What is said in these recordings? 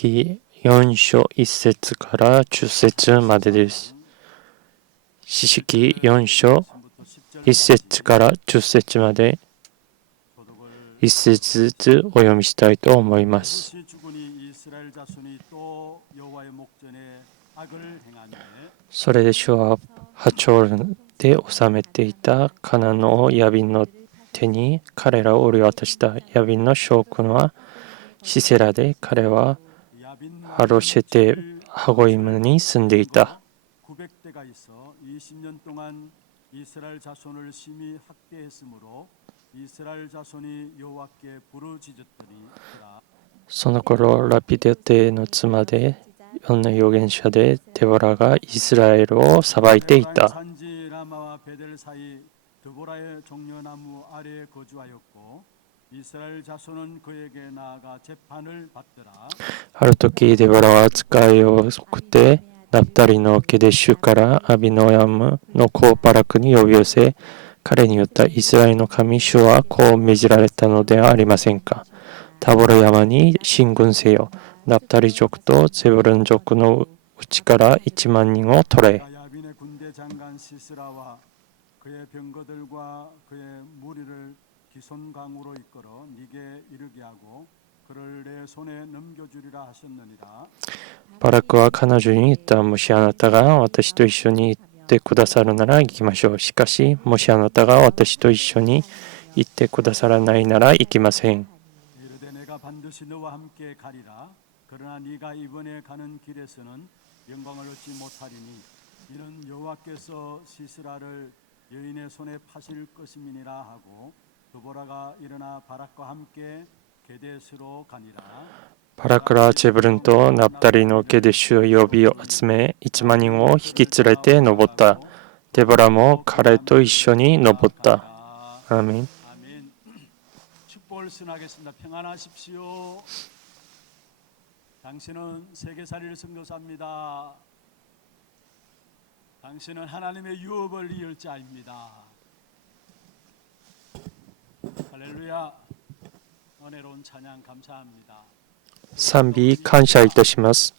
記4章1節から10節までです。詩式4章1節から10節まで1節ずつお読みしたいと思います。それで主はハチョルで治めていたカナンのヤビンの手に彼らを売り渡した。ヤビンの将軍はシセラで、彼はハロシェテ・ハゴイムに住んでいた。その頃、ラピデテの妻で、女預言者でデボラがイスラエルを裁いていた。ある時、デボラは使いを送って、ナプタリのケデシュからアビノヤムの子バラクに呼び寄せ、彼に言った。イスラエルの神主はこう命じられたのではありませんか。タボラ山に進軍せよ。ナプタリ族とゼブルン族のうちから1万人を取れ。バラクは彼女に言った。もしあなたが私と一緒に行ってくださるなら行きましょう。しかし、もしあなたが私と一緒に行ってくださらないなら行きません。バラクはゼブルンとナプタリのケデシュを呼び集め、1万人を引き連れて登った。デボラも彼と一緒に登った。アーメン。賛美感謝いたします。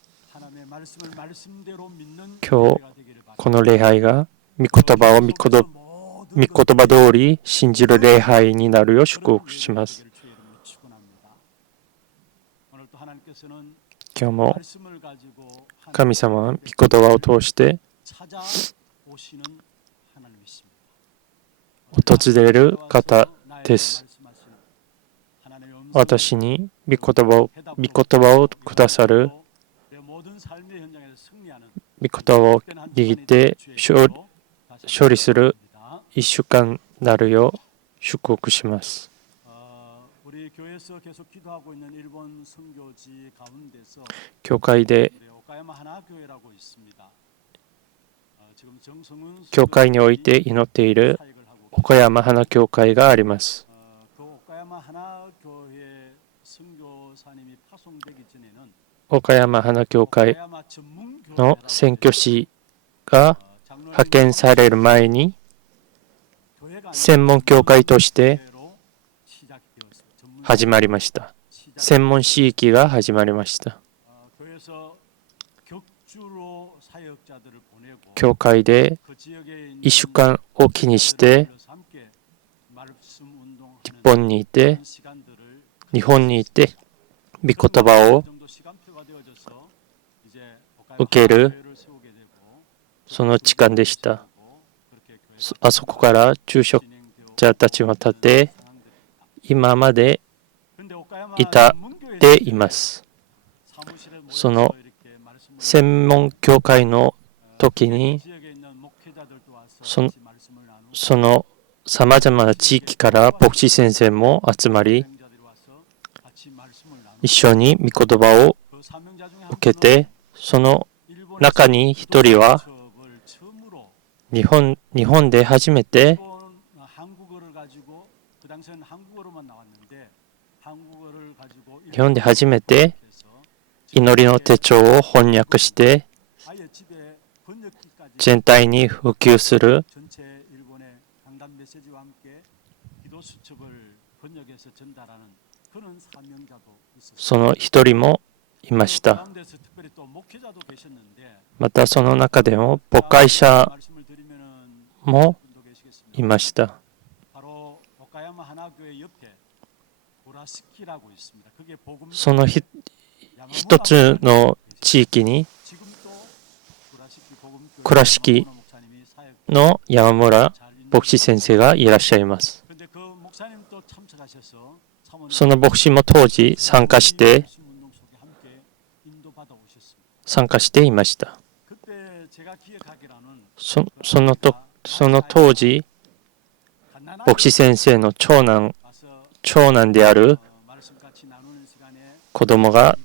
今日この礼拝が御言葉を御言葉通り信じる礼拝になるよう祝福します。今日も神様は御言葉を通して訪れる方です。私に御言葉をくださる、御言葉を握って勝利する一週間になるよう祝福します。教会で教会において祈っている岡山花教会があります。岡山花教会の宣教師が派遣される前に専門教会として始まりました。専門地域が始まりました。教会で1週間おきにして日本にいて御言葉を受けるその時間でした。あそこから住職者たちは立って今まで至っています。その専門教会の時にそのさまざまな地域から牧師先生も集まり一緒に御言葉を受けて、その中に一人は日本で初めて祈りの手帳を翻訳して全体に普及するその一人もいいました。またその中でも牧会者もいました。その一つの地域に倉敷の山村牧師先生がいらっしゃいます。その牧師も当時参加していました。その当時、牧師先生の長男である子供が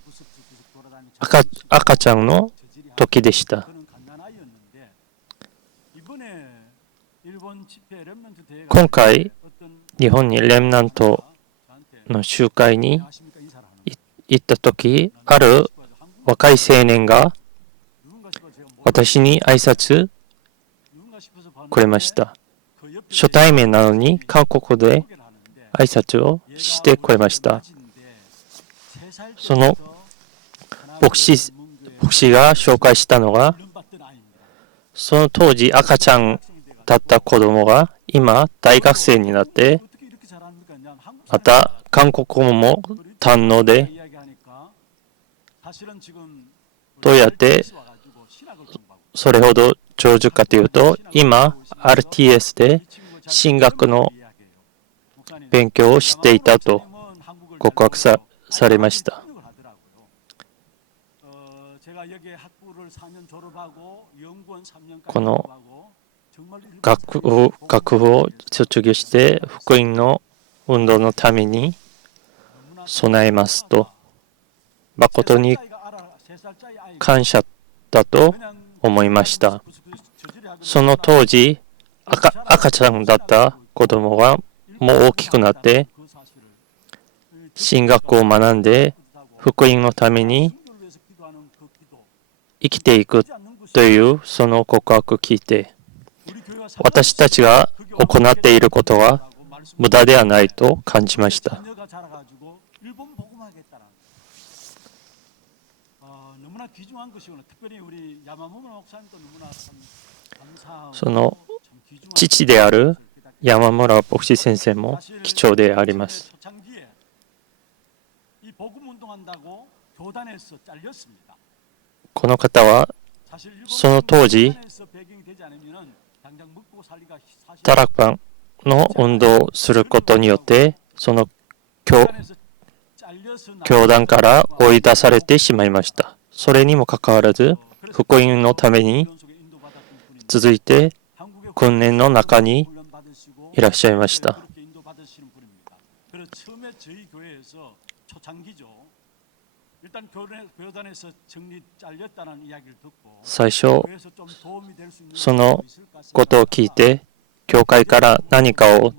赤ちゃんの時でした。今回、日本にレムナントの集会に行った時、ある若い青年が私に挨拶くれました。初対面なのに韓国語で挨拶をしてくれました。その牧師が紹介したのが、その当時赤ちゃんだった子供が今大学生になって、また韓国語も堪能で、どうやってそれほど上手かというと、今 RTS で神学の勉強をしていたと告白されました。この学部を卒業して福音の運動のために備えますと、誠に感謝だと思いました。その当時、赤ちゃんだった子供がもう大きくなって、神学を学んで福音のために生きていくというその告白を聞いて、私たちが行っていることは無駄ではないと感じました。その父である山村牧師先生も貴重であります。この方はその当時タラクパンの運動をすることによってその教団から追い出されてしまいました。それにもかかわらず福音のために続いて訓練の中にいらっしゃいました。最初、そのことを聞いて、教会から何かを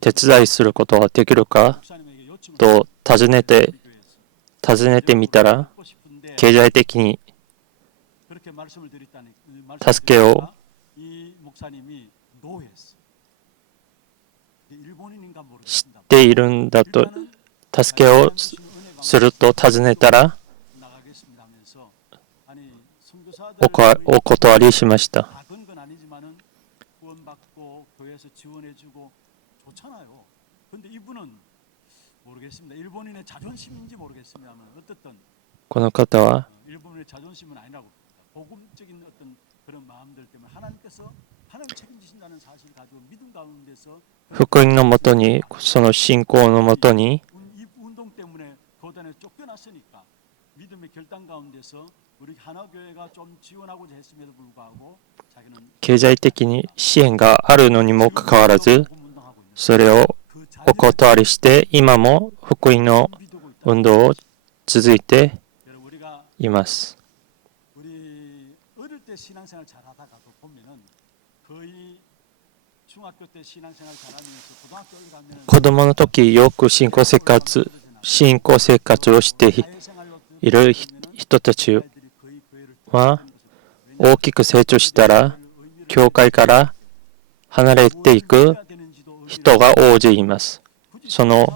手伝いすることはできるかと尋ねてみたら、経済的に助けを知っているんだと、助けをすると尋ねたら、お断りしました。この方は福音のもとに、その信仰のもとに経済的に支援があるのにもかかわらず、それをお断りして今も福音の運動を続いています。子供の時よく信仰生活をしている人たちは大きく成長したら教会から離れていく人が大勢います。その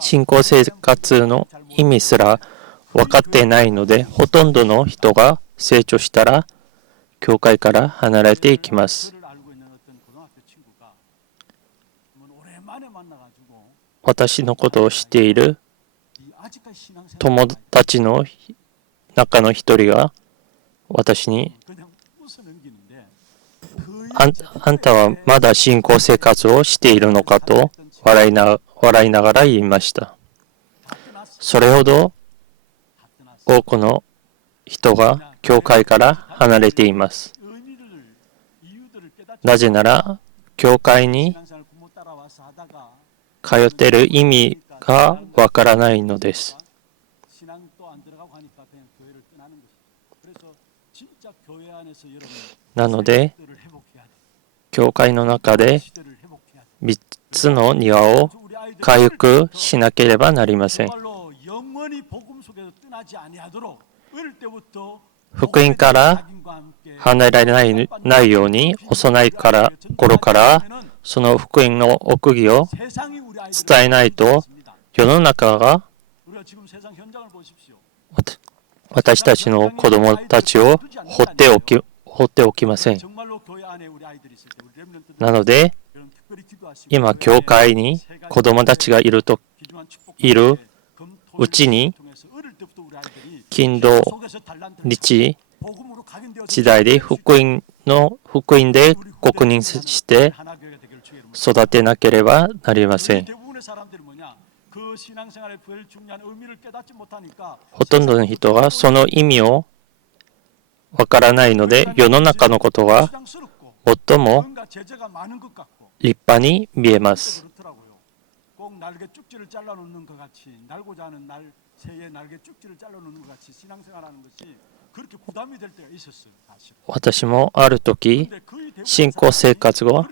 信仰生活の意味すら分かっていないので、ほとんどの人が成長したら教会から離れていきます。私のことを知っている友達の中の一人が私に、あんたはまだ信仰生活をしているのかと笑いながら言いました。それほど多くの人が教会から離れています。なぜなら、教会に通っている意味がわからないのです。なので、教会の中で3つの庭を回復しなければなりません。福音から離れないように、幼い頃からその福音の奥義を伝えないと、世の中が私たちの子供たちを放っておきません。なので、今、教会に子供たちがいるうちに、近代日時代で福音で確認して育てなければなりません。ほとんどの人がその意味をわからないので、世の中のことが最も立派に見えます。私もある時、信仰生活が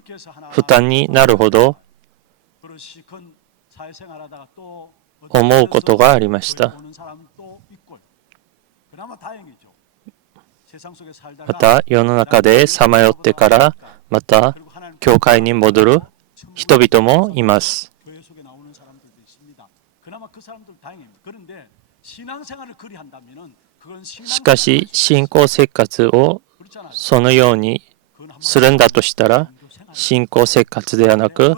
負担になるほど思うことがありました。また、世の中でさまよってからまた教会に戻る人々もいます。しかし、信仰生活をそのようにするんだとしたら、信仰生活ではなく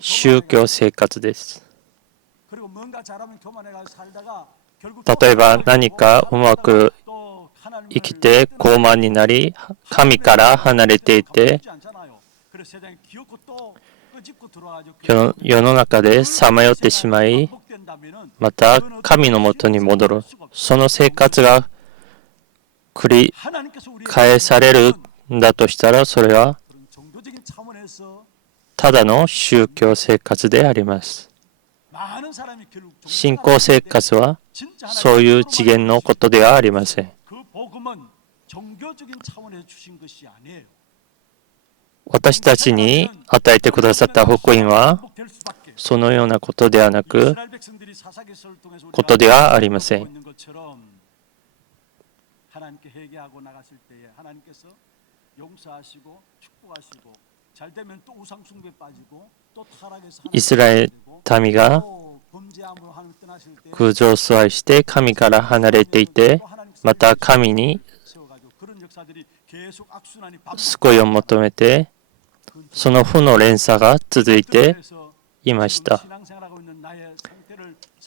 宗教生活です。例えば、何かうまく生きて傲慢になり、神から離れていて、世の中でさまよってしまい、また神のもとに戻る。その生活が繰り返されるんだとしたら、それはただの宗教生活であります。信仰生活はそういう次元のことではありません。私たちに与えてくださった福音はそのようなことではなく、ことではありません。イスラエル民が偶像崇拝して神から離れていて、また神に救いを求めて、その負の連鎖が続いていました。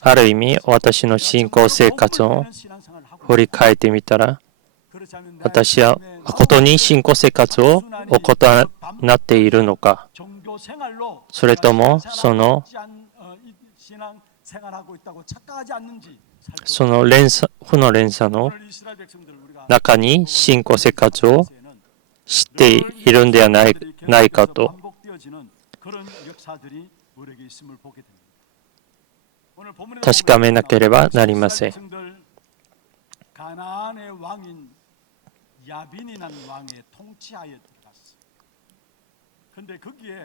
ある意味、私の信仰生活を振り返ってみたら、私は誠に信仰生活を行っているのか、それともその負の連鎖の中に信仰生活を知っているんではないかと確かめなければなりません。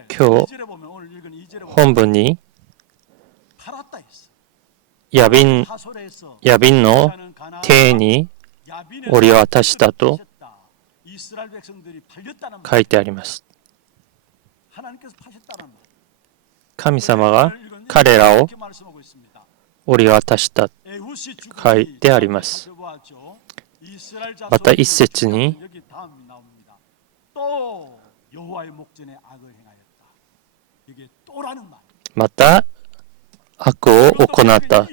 今日本文にヤビンの手に折を渡したと書いてあります。神様が彼らを折り渡したと書いてあります。また一節に、また悪を行った。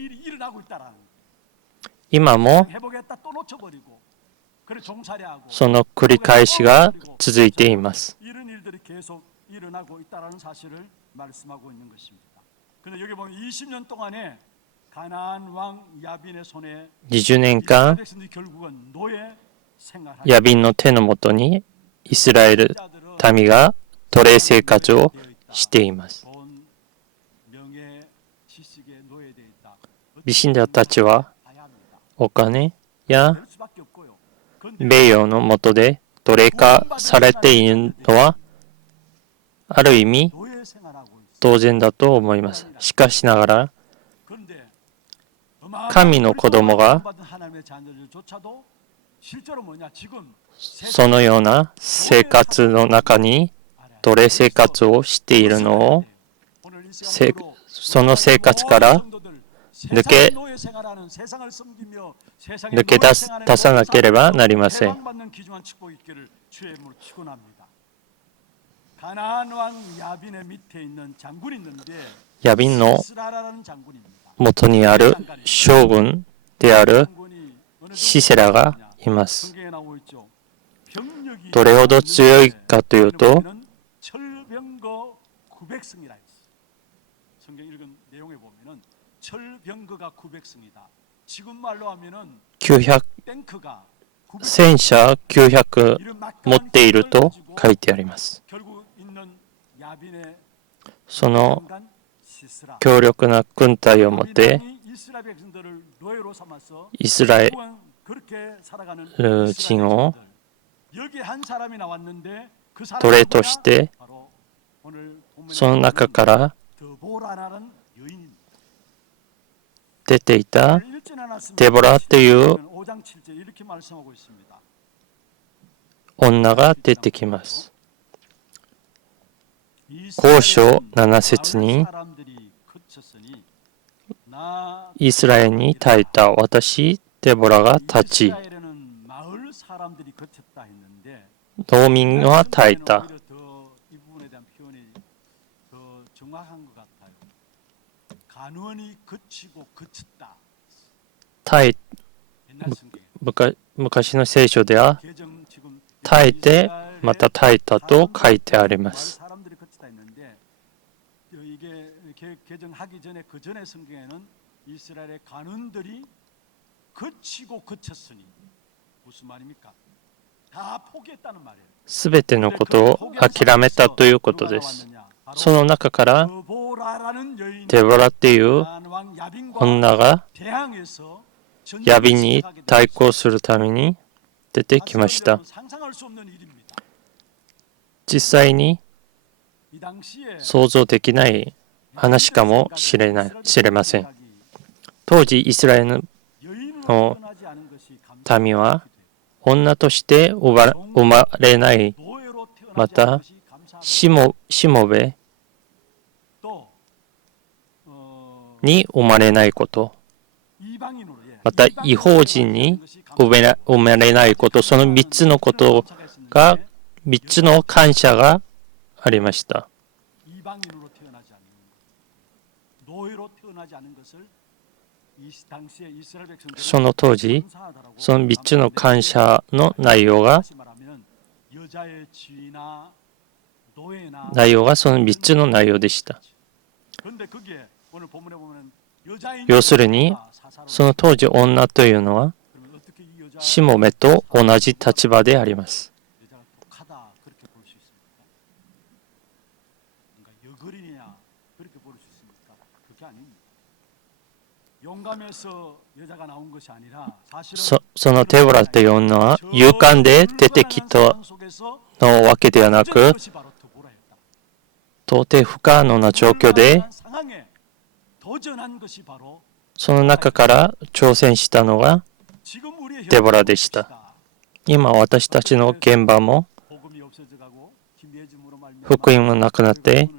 今もその繰り返しが続いています。20年間、ヤビンの手のもとにイスラエル民が奴隷生活をしています。ビシンダたちはお金や名誉のもとで奴隷化されているのはある意味当然だと思います。しかしながら神の子供がそのような生活の中に奴隷生活をしているのをその生活から抜け出さなければなりません。ヤビンの元にある将軍であるシセラがいます。どれほど強いかというと、戦車900持っていると書いてあります。その強力な軍隊を持ってイスラエル人を奴隷としてその中から出ていたデボラという女が出てきます。交渉7節に、イスラエルに耐えた私デボラが立ち、農民は耐えた。昔の聖書では耐えてまた耐えたと書いてあります。すべてのことを諦めたということです。その中からデボラっていう女がヤビンに対抗するために出てきました。実際に想像できない話かもしれません。当時イスラエルの民は女として生まれない、またしもべに生まれないこと、また異邦人に生まれないこと、その3つのことが、3つの感謝がありました。その当時、その3つの感謝の内容がその3つの内容でした。要するに、その当時女というのはしもべと同じ立場であります。そのデボラという女は勇敢で出てきたのわけではなく、到底不可能な状況でその中から挑戦したのがデボラでした。今私たちの現場も福音もなくなって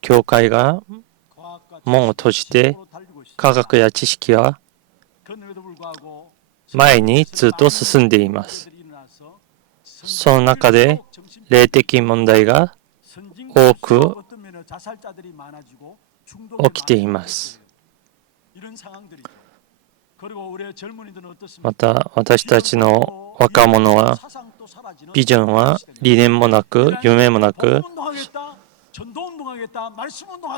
教会が門を閉じて科学や知識は前にずっと進んでいます。その中で霊的問題が多く起きています。また私たちの若者はビジョンは理念もなく夢もなく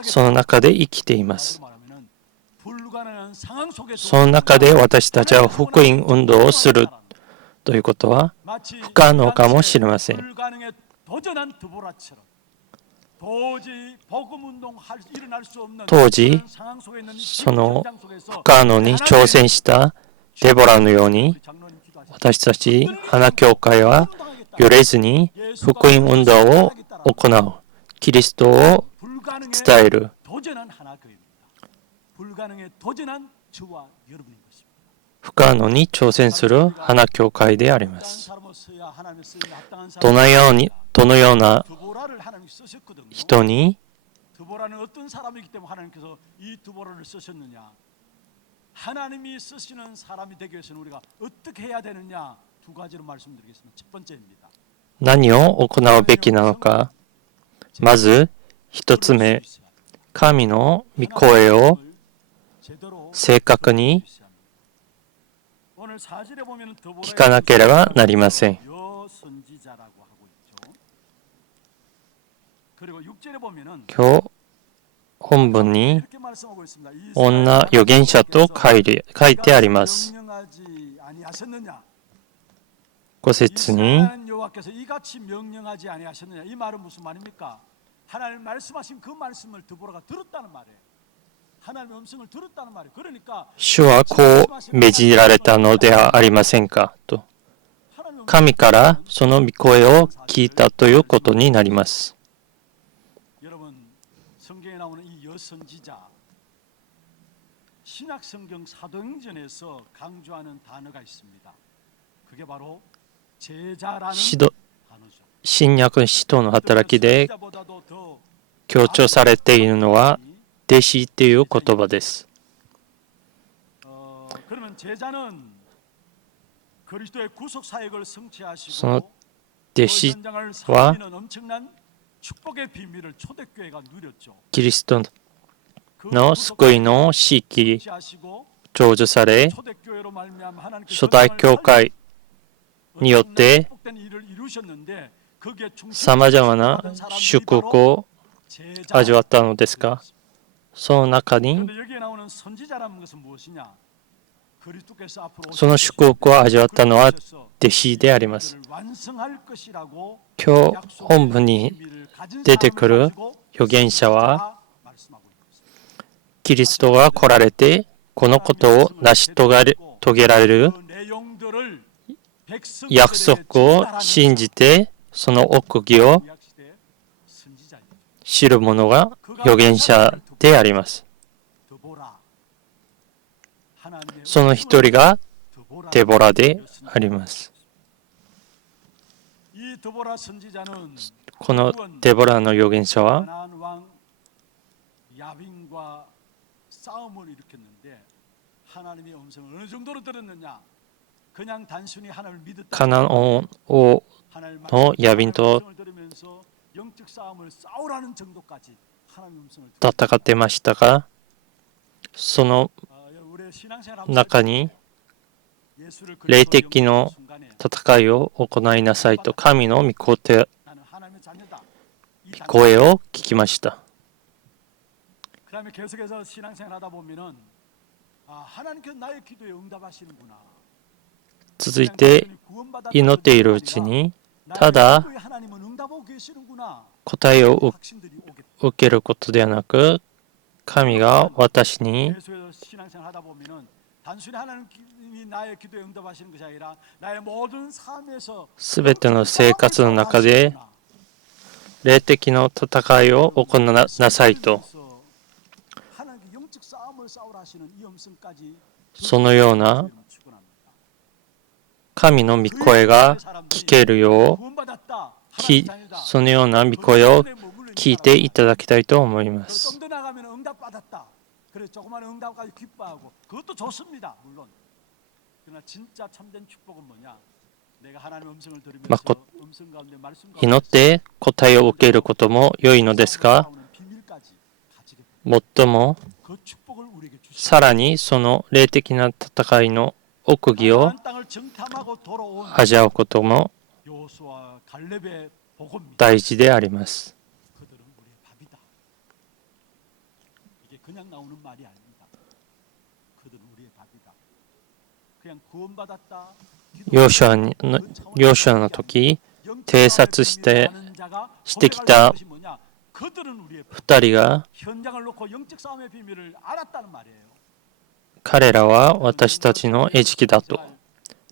その中で生きています。その中で私たちは福音運動をするということは不可能かもしれません。当時、その不可能に挑戦したデボラのように、私たち花教会は揺れずに福音運動を行う、キリストを伝える。不可能に挑戦する花教会であります。どのような人に何を行うべきなのか。まず一つ目、神の御声を正確に聞かなければなりません。今日本文に女預言者と書いてあります。5節に主はこう命じられたのではありませんかと、神からその御声を聞いたということになります。新約の使徒の働きで強調されているのは弟子という言葉です。その弟子はキリストの救いの地域成就され、初代教会によってさまざまな祝福を味わったのですが、その中にその祝福を味わったのは弟子であります。今日本文に出てくる預言者はキリストが来られてこのことを成し遂げられる約束を信じてその奥義を知る者が預言者であります。その一人がデボラであります。このデボラの預言者はカナン王のヤビンと戦ってましたが、その中に霊的の戦いを行いなさいと神の御声を聞きました。続いて祈っているうちにただ答えを受けることではなく、神が私にすべての生活の中で霊的の戦いを行いなさいと、そのような神の御声が聞けるよう、そのような御声を聞いていただきたいと思います。 그래 조그마한 응답까지 기뻐하고 그것도 좋습니다. 물론. 그러나 진짜 참된 축복은 뭐냐? 내가 하나님의 음성을 들으면서 음성 가운데 말씀 祈っ 가운데 て答えを受けることも良いのですが、 비밀까지 가지게 됩니다. 最も 그 축복을 우리에게 さ 주시고 らにその霊的な戦いの奥義を 가나안 땅을 정탐하고 돌아온 味わうことも 여호수아와 갈렙의 복음입니다. 大事であります。 그들은 우리의 밥이다. 이게 그냥 나오는 말이 아닙니다. 그들은 우리의 밥이다. 그냥 구원받았다. ヨシュアの時、偵察してきた2人が、 현장을 놓고 영적 싸움의 비밀을 알았다는 말이에요. 彼らは私たちの餌食だと、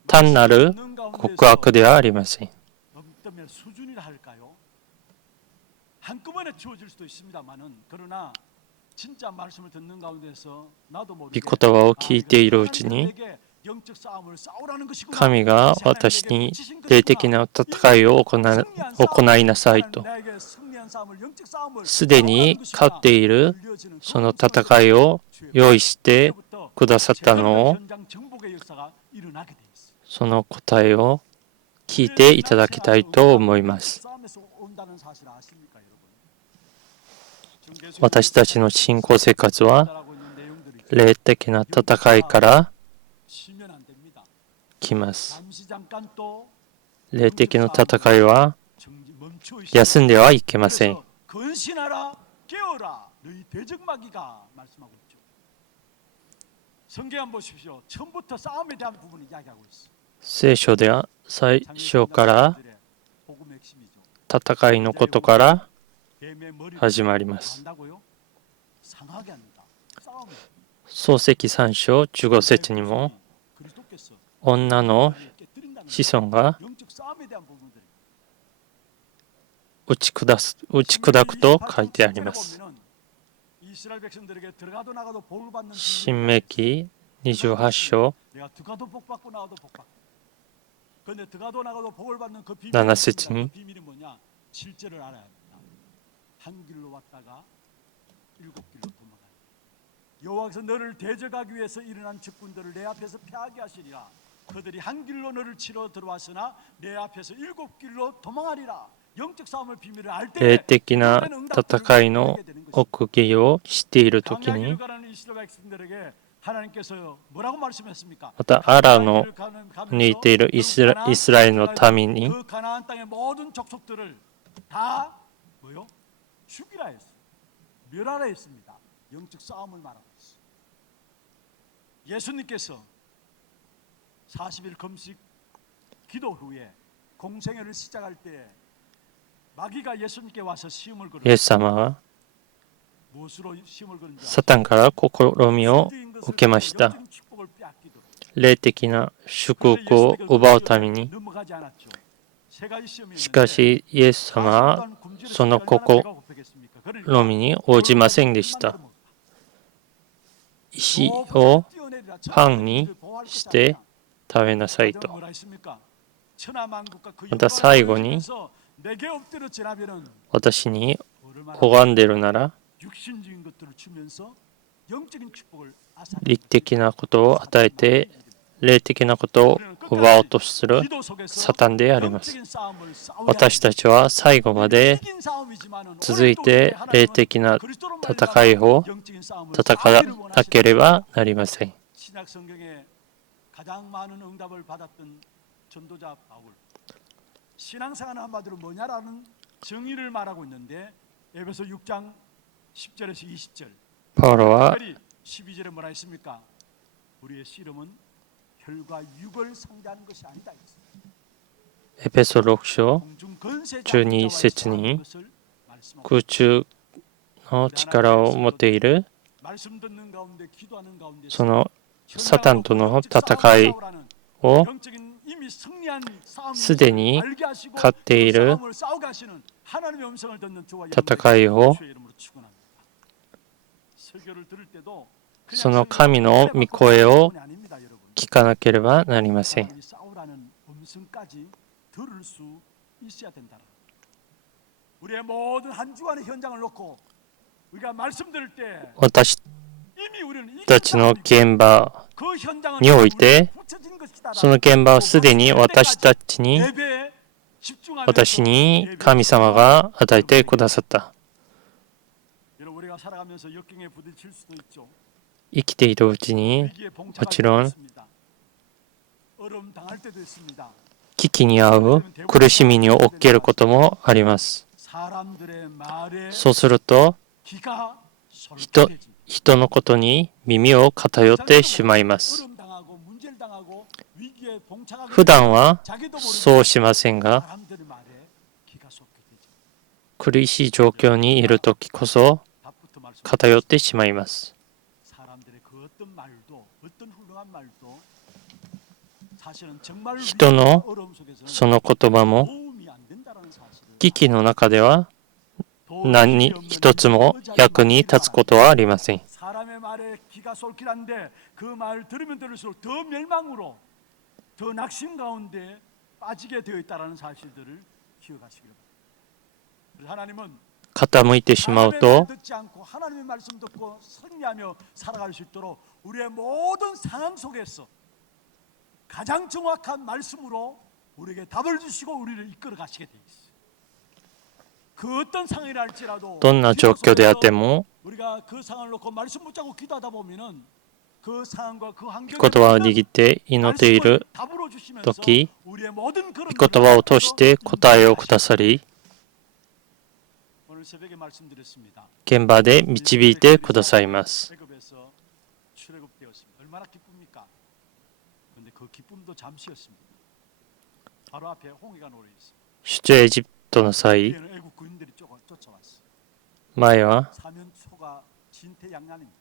単なる告白ではありません。 어떤 수준이라 할까요? 한꺼번에 주어질 수도 있습니다만은 그러나 진짜 말씀을 듣는 가운데서 나도 御 모르게 言葉を聞いているうちに、 영적 싸움을 싸우라는 것이구나. 神が私に霊的な戦いを行いなさいと、すでに勝っているその戦いを用意してくださったのを、その答えを聞いていただきたいと思います。私たちの信仰生活は霊的な戦いから来ます。霊的な戦いは休んではいけません。 聖書では最初から戦いのことから始まります。創世記3章15節にも、女の子孫が打ち砕くと書いてあります。申命記28章7節に、 여호와께서 너를 대적하기 위해서 일어난 적군들을 내 앞에서 패하게 하시리라. 그들이 한 길로 너를 치러 들어왔으나 내 앞에서 일곱 길로 도망하리라. 영적 싸움의 비밀을 알 때 霊的な戦いの奥義を知っているときに、 またアラノにいているイスラエルの民に、 멸하라 했습니다. 영적 싸움을 말하고 있어요. 예수님께서 40일 금식 기도 후에 공생애를 시작할 때 마귀가 예수님께 와서 시험을 イエス様は 무엇으로 시험을 걸는지 サタンから試みを受けました。霊的な祝福を奪うために。しかしイエス様はその試みに応じませんでした。石をパンにして食べなさいと。また最後に、私に拝んでいるなら霊的なことを与えて霊的なことを奪おうとするサタンであります。私たちは最後まで続いて霊的な戦いを戦わなければなりません。신앙생활은 한마디로 뭐냐라는 정의를 말하고 있는데 에베소 6장 10절에서 20절. パウロは 12절에 뭐라 했습니까? 우리의 씨름은 혈과 육을 상대하는 것이 아니다. エペソ6章12節に、空中の力を持っているそのサタンとの戦いをすでに勝っている戦いを、その神の御声を聞かなければなりません。 이미 우리는 たちの現場 그 현장은 において 우리에게 붙여진 것이다. その現場はすでに私たちに 예배에 집중하면서 私に 예배에 神様が与えてくださった。 여러분 우리가 살아가면서 역경에 부딪힐 수도 있죠. 生きているうちに 위기에 も 봉착할 ち 때도 ろん 있습니다. 어려움 당할 때도 있습니다. 危機に遭う苦しみにおけることもあります。 사람들의 말에 そうすると 귀가 人 솔깃해집니다. 人のことに耳を偏ってしまいます。 어려움 당하고 문제를 당하고 위기에 봉착하게 普段は 자기도 そう 모르게 しませんが、 사람들의 말에 귀가 솔깃해집니다. 苦しい状況にいるときこそ 답부터 말씀. 偏ってしまいます。 사람들의 그 어떤 말도 어떤 훌륭한 말도 사실은 정말 人の 어려움 속에서는 その言葉も 도움이 안 된다는 사실을 危機の中では 도움이 何 없는 一つも 의자의 役に立つ 말이라. ことはありません。 사람의 말에 귀가 솔깃한데 그 말 들으면 들을수록 더 멸망으로 더 낙심 가운데 빠지게 되어 있다는 사실들을 기억하시기 바랍니다. 그래서 하나님은 傾いてしまう 하나님의 と 말 듣지 않고 하나님의 말씀 듣고 승리하며 살아갈 수 있도록 우리의 모든 상황 속에서 가장 정확한 말씀으로 우리에게 답을 주시고 우리를 이끌어 가시게 돼 있어요. 그 어떤 상황이라 할지라도 どんな状況であっても 우리가 그 상황을 놓고 말씀 붙잡고 기도하다 보면은 그 상황과 그 환경에 御言葉を握って祈っている 답으로 주시면서 時、 우리의 모든 그런 御言葉を通して答えをくださり、 오늘 새벽에 말씀드렸습니다. 現場で導いてくださいます。 애굽에서 출애굽되었습니다. 얼마나 기쁩니까? 그런데 그 기쁨도 잠시였습니다. 바로 앞에 홍해가 놓여 있습니다. 出エジプトの際、 뒤에는 애굽 군인들이 쫓아왔어요. 前は 사면초가 진퇴양난입니다.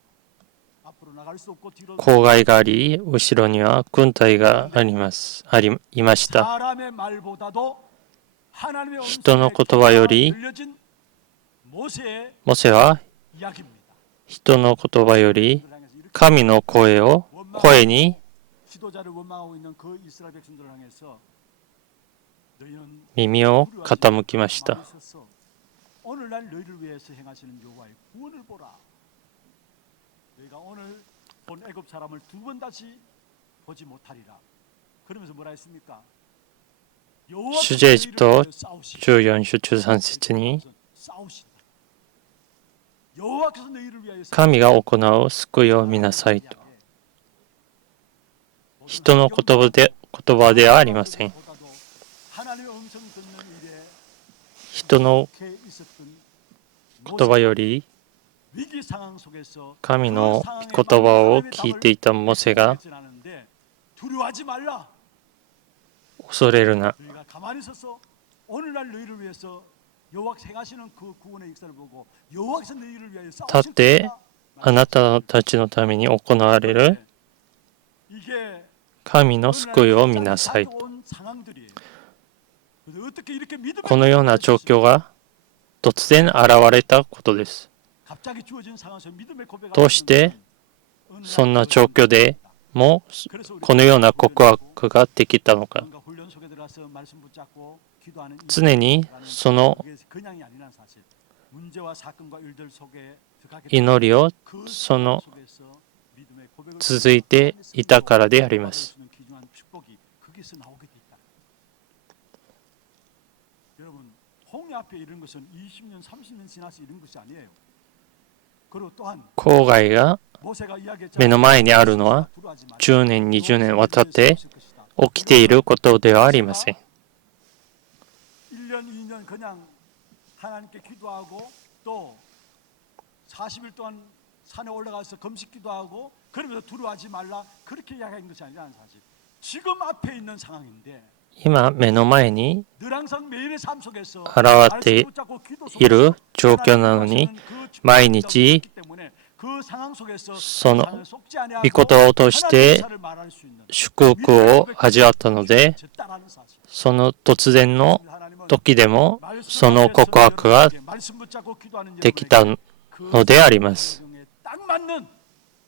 앞으로 나갈 수 없고 뒤로 郊外があり、後ろには軍隊がいました。 사람의 말보다도 하나님의 人の言葉より 들려진 모세의 モセは 이야기입니다. 人の言葉より 그들을 향해서 이렇게 神の声に 지도자를 원망하고 있는 그 이스라엘 백성들을 향해서 너희는 耳を傾きまし 가만히 た。 있었어. 오늘날 너희를 위해서 행하시는 여호와의 구원을 보라. 너희가 오늘 본 애굽 사람을 두 번 다시 보지 못하리라. 그러면서 뭐라 했습니까? 出エジプト14章13節に 神が行う救いを見なさいと。人の言葉ではありません。人の言葉より神の言葉を聞いていたモセが恐れるな。 가만히 서서 오늘날 너희를 위해서 여호와께서 행하시는 그 구원의 역사를 보고 여호와께서 너희를 위하여 立 싸우실 って 것이다. あなたたちのために行われる 이게 神の救いを見なさい。 가져온 상황들이에요. 그래서 어떻게 이렇게 믿음의 このような状況が突然現れたことです。 갑자기 주어진 상황에서 믿음의 고백을 どうしてそんな状況でもこのような告白ができたのか。 훈련 속에 들어가서 말씀 붙잡고 기도하는 常にその 이게 그냥이 아니라는 사실. 문제와 사건과 일들 속에 들어가게 祈りを 그 その 속에서 믿음의 고백을 続いていたからであります。 귀중한 축복이 거기서 나오게 돼 있다. 여러분 홍해 앞에 이런 것은 20년, 30년 지나서 이런 것이 아니에요. 그리고 또한 郊外が 모세가 이야기했잖아요. 目の前にあるのは10年、20年渡って起きていることではありません。 1년, 2년 그냥 하나님께 기도하고 또 40일 동안 산에 올라가서 금식 기도하고 그러면서 두려워하지 말라 그렇게 이야기한 것이 아니라는 사실. 지금 앞에 있는 상황인데 今目の前に 늘 항상 매일의 삶 속에서 現れている状況なのに毎日 그 상황 속에서 その 상황을 속지 아니하고 御言葉を通して 하나님의 역사를 말할 수 있는 祝福を味わったので 됐다라는 사실. その突然の 하나님은 時でも 말씀 その 앞에서 告白が 여러분에게 말씀 붙잡고 기도하는 できた 여러분에게 のであります。 그 딱 맞는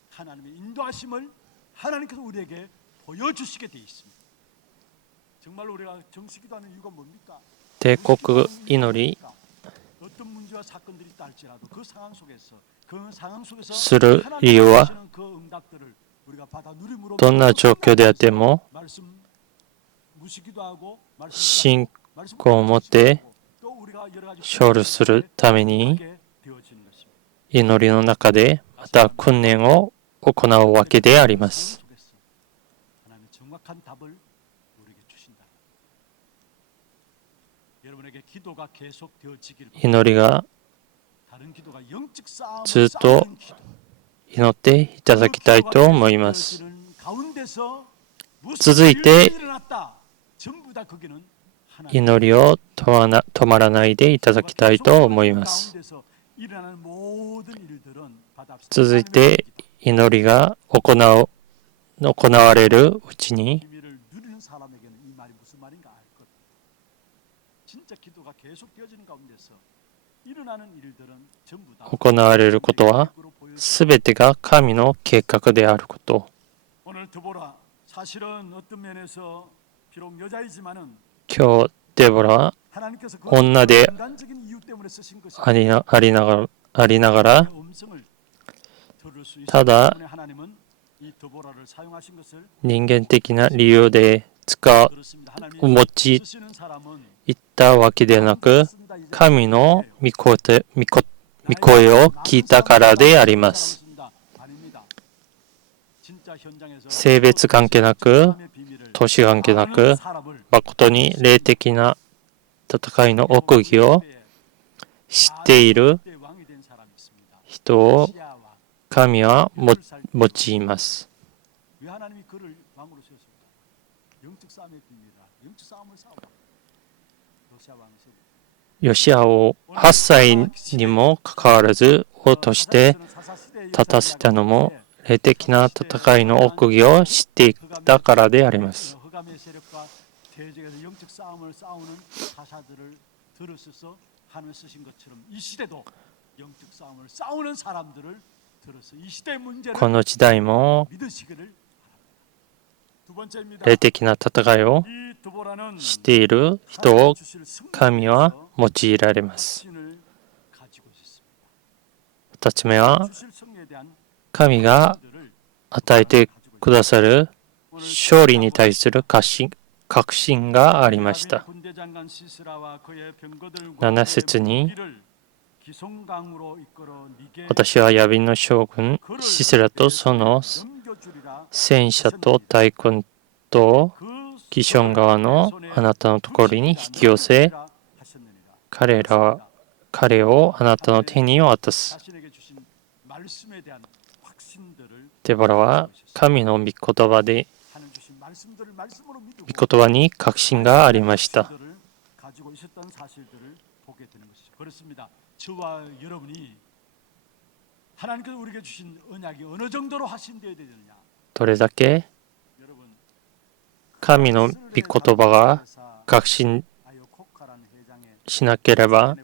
하나님의 인도하심을 하나님께서 우리에게 보여주시게 돼 있습니다. 정말 우리가 정식 기도하는 이유가 뭡니까? 帝国祈り 어떤 문제와 사건들이 있다 할지라도 그 상황 속에서 する理由は、どんな状況であっても信仰を持って勝利するために祈りの中でまた訓練を行うわけであります。祈りがずっと祈っていただきたいと思います。続いて、祈りを止まらないでいただきたいと思います。続いて、祈りが行われるうちに、行われることは、すべてが神の計画であること。今日、デボラは女でありながら、ただ人間的な理由で用いったわけではなく、神の御声を聞いたからであります。性別関係なく、年関係なく、誠に霊的な戦いの奥義を知っている人を神は用います。ヨシアを8歳にもかかわらず王として立たせたのも、霊的な戦いの奥義を知っていたからであります。この時代も霊的な戦いを知っている人を神は用いられます。2つ目は、神が与えてくださる勝利に対する確信がありました。7節に、私はヤビの将軍シセラとその戦車と大軍とギション川のあなたのところに引き寄せ、彼をあなたの手に渡す。デボラは神の御言葉に確信がありました。どれだけ神の御言葉が確信しなければ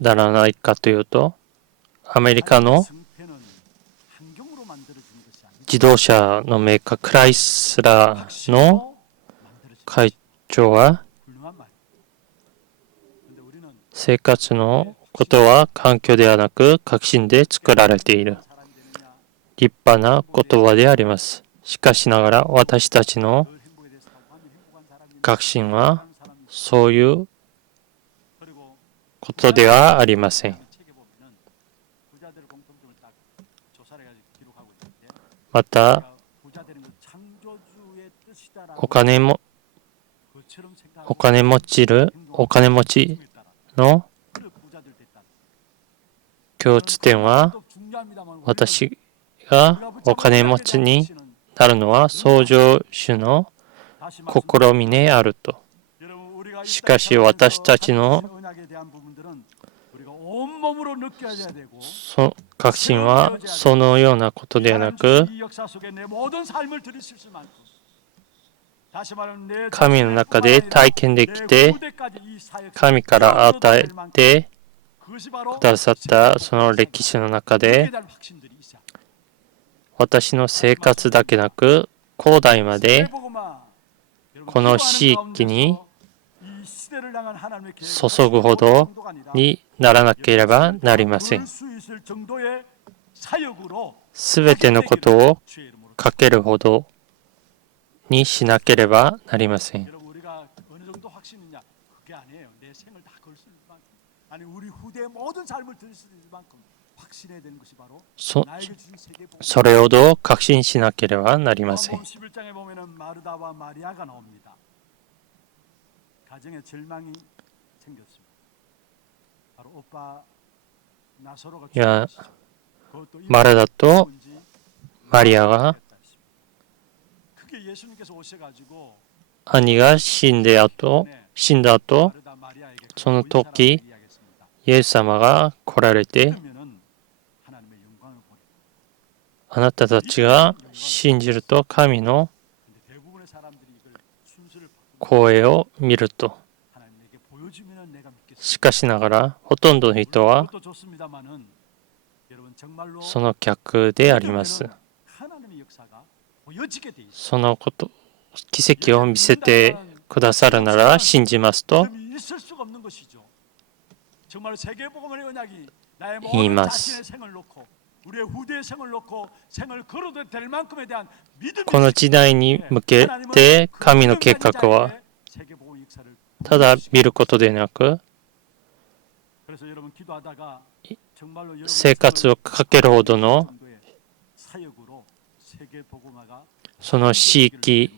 ならないかというと、アメリカの自動車のメーカークライスラーの会長は、生活のことは環境ではなく確信で作られている立派な言葉であります。しかしながら私たちの確信はそういうことではありません。また、お金持ちの共通点は、私がお金持ちになるのは創造主の試みであると。しかし私たちの確信はそのようなことではなく、神の中で体験できて、神から与えてくださったその歴史の中で、私の生活だけなく、後代までこの地域に 시대를 향한 하나님의 계획 注ぐほどにならなければなりません。 수 있을 정도의 사역으로 すべてのことを 주의 이름으로 かけるほどにしなければなりません。 여러분 우리가 어느 정도 확신이냐 그게 아니에요. 내 생을 다 걸 수 있을 만큼 아니 우리 후대의 모든 삶을 드릴 수 있을 만큼 확신해야 되는 것이 바로 そ 나에게 주신 세계 복음. それほど確信しなければなりません。 요한복음 11장에 보면은 마르다와 마리아가 나옵니다. 가정에 절망이 생겼습니다. 바로 오빠 나사로가 야, 죽은 것이죠. 그것도 마르다도 죽은지 マリアが 그게 예수님께서 오셔가지고 兄が死んだ後、 마르다 마리아에게 その 그時 사람을 이야기했습니다. イエス様が来られて、 그러면은 하나님의 영광을 보리. あなたたちが信じると神の 근데 대부분의 사람들이 이걸 순서를 바꾸고 光栄を見ると。 하나님에게 보여주면은 내가 믿겠습니다. しかしながら、ほとんどの人は 그것도 좋습니다만은 여러분 정말로 その逆であります。 하나님의 역사가 보여지게 돼 있어요. そのこと、奇跡を見せてくださるなら信じますと 믿음이 있을 수가 없는 것이죠. 정말 세계복음의 언약이 나의 이마스. 모든 자신의 생을 놓고 우리의 후대의 생을 놓고 생을 걸어도 될 만큼에 대한 믿음이 この時代に向けて神の計画は 세계복음 역사를 ただ見ることでなく 그래서 여러분 기도하다가 정말로 여러분의 生活をかけるほどの 정도의 사역으로 세계복음화가 その地域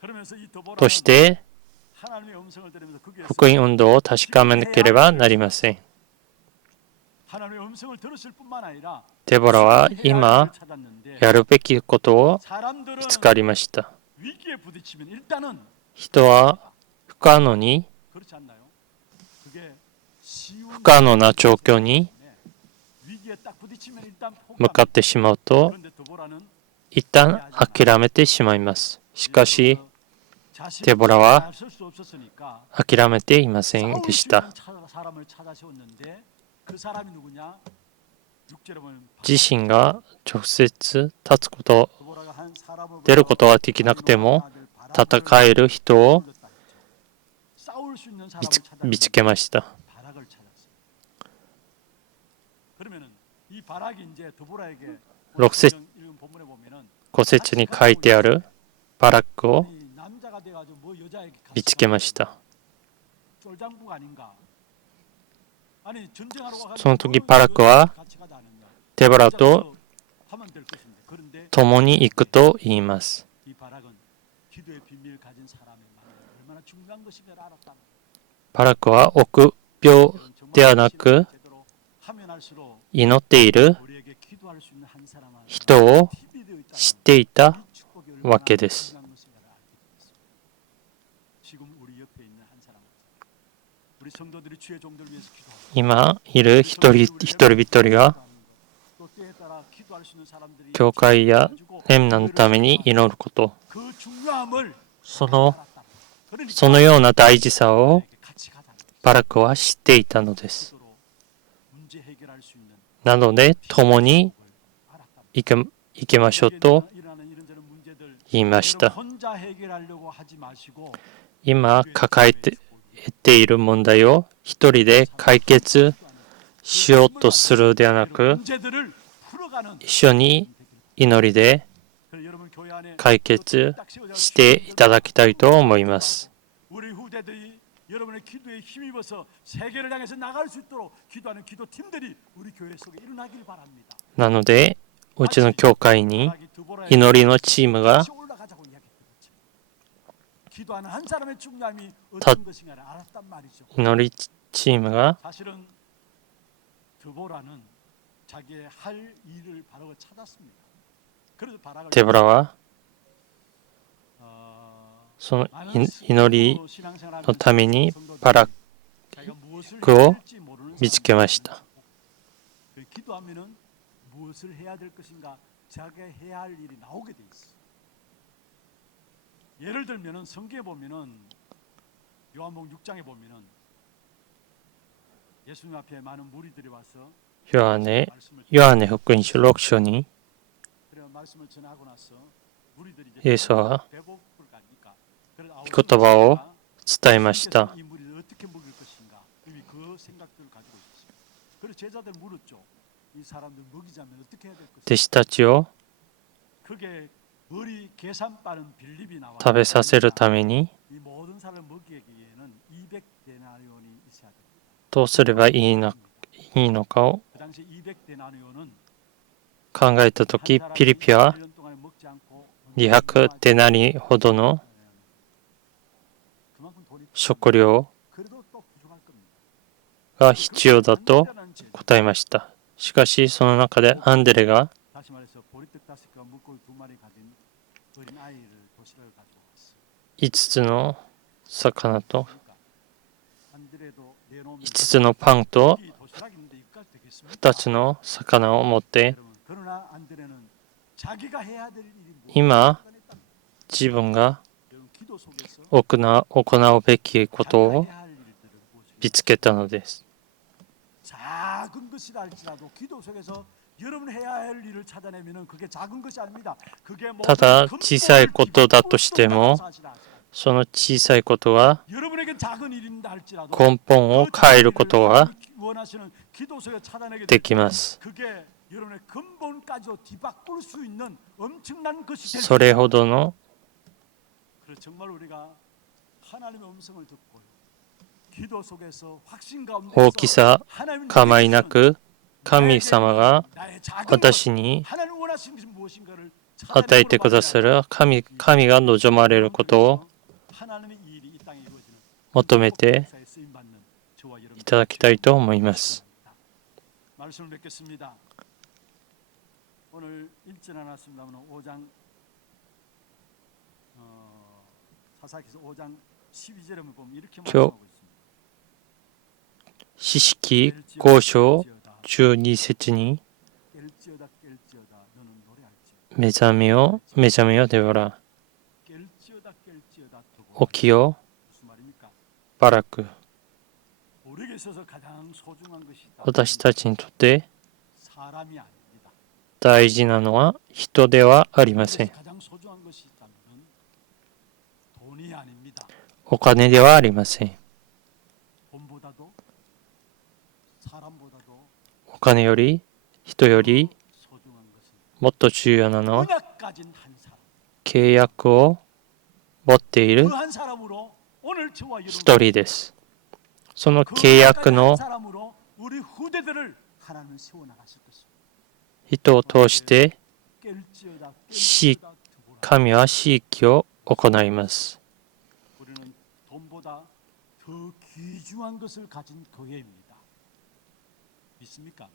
그러면서 이 더보라는 として 하나님의 음성을 들으면서 거기에서 福音運動を確かめなければなりません。 하나님의 음성을 들었을 뿐만 아니라 デボラは 해야 할 今 일을 찾았는데 やるべきことを 사람들은 見つかりました。 위기에 부딪히면 일단은 人は不可能に 그렇지 않나요? 그게 쉬운 不可能な状況に 위기에 딱 부딪히면 일단 向か 포기합니다. ってしまうと 그런데 드보라는 一旦諦めてしまいます。しかし 자신이 デボラは 잘 수 없었으니까 諦めていませんで 싸울 し 수 た。 있는 사람을 찾아 세웠는데 그 사람이 누구냐? 6절에 보면 自身が直接立つこと드보라가 한 사람을 出ることはできなくても戦える人を 싸울 수 있는 見つけました。 바락을 찾았어요. 그러면은 이 바락이 이제 드보라에게 6 읽은 본문에 보면은 5節に書いてあるバラックを 이 남자가 돼가지고 뭐 여자에게 見つけました。 쫄장부가 아닌가? 아니 전쟁하러 와가지고 その時バラックは 같이 가지 않았냐? デボラと 하면 될 것인데 그런데 共に行くと言います。 이 바락은 기도의 비밀을 가진 사람의 마음이 얼마나 중요한 것인가를 알았다. バラックは臆病ではなく 제대로 하면 할수록 祈っている 우리에게 기도할 수 있는 한 사람 한 人を 팁이 되어 있다는 知っていた 이 축복이 얼마나 わけです。 중요한 것인가를 알게 되었습니다. 지금 우리 옆에 있는 한 사람, 우리 성도들이 주의 종들을 위해서 기도하고 今いる一人一人が 또 때에 따라 기도할 수 있는 사람들이 教会や 가지고 レムナのために祈ること、 그 중요함을 その 알았다. 그러니까 そのような大事さを 우리에게 같이 가자는 バラクは知っていたのです。 것으로 문제 해결할 수 있는 なので共に 걸 알았다. 行けましょうと 일어나는 이런저런 문제들 言いまし 여러분 た。 혼자 해결하려고 하지 마시고 今抱えている問題を一人で解決しようとするではなく、 문제들을 풀어가는 一緒に祈りで 여러분 교회 안에 解決していただきたいと思います。 우리 후대들이 여러분의 기도에 힘입어서 세계를 향해서 나갈 수 있도록 기도하는 기도팀들이 우리 교회 속에 일어나길 바랍니다. なので、うちの教会に祈りのチームが 같이 올라가자고 이야기했던 것처럼 기도하는 한 사람의 중요함이 어떤 것인가를 알았단 말이죠. 祈りチームが 사실은 드보라는 자기의 할 일을 바로 찾았습니다. 그래서 바락을 デボラは その 많은 祈り 신앙생활하면서 のために 성도들이 バラ 자기가 무엇을 그 해야 될지 모르는 見つけました。 사람들. 기도하면은 무엇을 해야 될 것인가 자기가 해야 할 일이 나오게 돼 있어. 예를 들면은 성경에 보면은 요한복음 6장에 보면은 예수님 앞에 많은 무리들이 와서 ヨハネ 말씀을 ヨハネ福音書6章に 그래 말씀을 전하고 나서 무리들이 イエスは 배고플 거 아닙니까? 그래서 御言葉を伝えました。 이 무리를 어떻게 먹일 것인가 이미 그 생각들을 가지고 있었습니다. 그래서 제자들 물었죠. 이 사람들 먹이자면 어떻게 해야 될 것인가. 弟子たちを 그게 머리 계산 빠른 빌립이 나와. 食べさせるために 이 모든 사람을 먹이기에는 200데나리온이 있어야 됩니다. どうすればいいのかを 그 당시 200데나리온은 考えたとき、ピリピは 1년 동안 먹지 않고 200デナリほどの 그만큼 돈이 食料 그래도 또 부족할 겁니다. が必要だと答えました。しかし、その中でアンデレが 다시 말해서 보리떡 5개와 물고기 2마리 가진 어린 아이를 도시락을 가지고 왔어요. 5つの魚と 그러니까 안드레도 내놓으면 5つのパンと 이 도시락인데 이까지 되겠습니까? 2つの魚を持って、 여러분, 그러나 안드레는 자기가 해야 될 일이今 무엇인가 自分が 여러분, 기도 속에서 行うべきことを 자기가 해야 할 일들을 무엇인가 見つけたのです。 작은 것이라 할지라도 기도 속에서 여러분 해야 할 일을 찾아내면은 그게 작은 것이 아닙니다. 그게 ただ小さいことだとしても、 사실을 아시라. その小さいことは 여러분에겐 작은 일입니다 할지라도 根本を変えることが 원하시는 기도 속에 찾아내게 できます。 그게 여러분의 근본까지도 뒤바꿀 수 있는 엄청난 것이 될 それほどの 그래서 정말 우리가 하나님의 음성을 듣고 기도 속에서 확신 가운데 大きさ構いなく、神様が私に与えてくださる神が望まれることを求めていただきたいと思います。 말씀을 뵙겠습니다. 오늘 읽지는 않았습니다만 5장 사사기서 5장 12절에 보면 이렇게 말씀하고 있습니다. 四式5章12節に 깰지어다 깰지어다 너는 노래할지어다 目覚めよ目覚めよデボラ 깰지어다 깰지어다 두고 起きよ 무슨 말입니까? バラク 우리에게 있어서 가장 소중한 것이 있다. 私たちにとって 사람이 아닙니다. 大事なのは人ではありません。 가장 소중한 것이 있다면 돈이 아닙니다. お金ではありません。 돈보다도 사람보다도 お金より人より 소중한 것은 もっと重要なのは 언약 가진 한 사람. 契約を持っている 그 한 사람으로 오늘 저와 여러분 一人です。その契約の 사람으로 우리 후대들을 하나님은 세워 나가실 것입니다. 人を通して 깰지어다 시- 깰지어다 두고라. 神は私域を行います。 우리는 돈보다 더 귀중한 것을 가진 교회입니다. 믿습니까?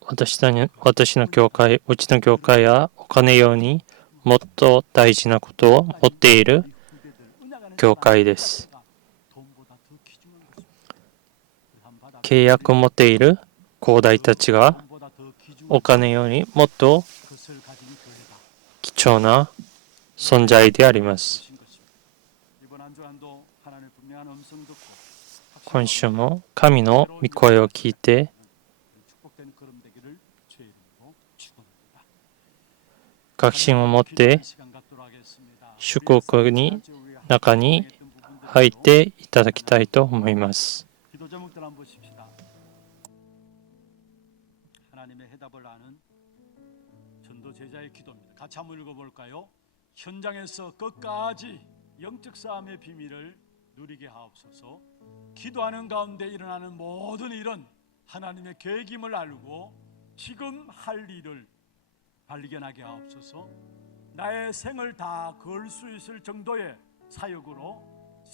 私の教会、うちの教会はお金ようにもっと大事なことを持っている 우리 후대들, 은약 안에 教会です。 돈보다 더 귀중한 것입니다. 한번 받아 契約を持っている広大たちが 돈보다 더 귀중한 お金よりもっと 것을 가진 교회다. 貴重な存在であります。 주신 것입니다. 이번 한 주간도 하나님의 분명한 음성 듣고 今週も神の御声を聞いて 축복된 걸음 되기를 주의 이름으로 축원합니다. 確信を持って 시간 갖도록 하겠습니다. 祝福に中に入っていただきたいと思います。 기도 제목들 한번 보십시다. 하나님의 해답을 아는 전도 제자의 기도입니다. 같이 한번 읽어볼까요? 현장에서 끝까지 영적 싸움의 비밀을 누리게 하옵소서. 기도하는 가운데 일어나는 모든 일은 하나님의 계획임을 알고 지금 할 일을 발견하게 하옵소서. 나의 생을 다 걸 수 있을 정도의 사역으로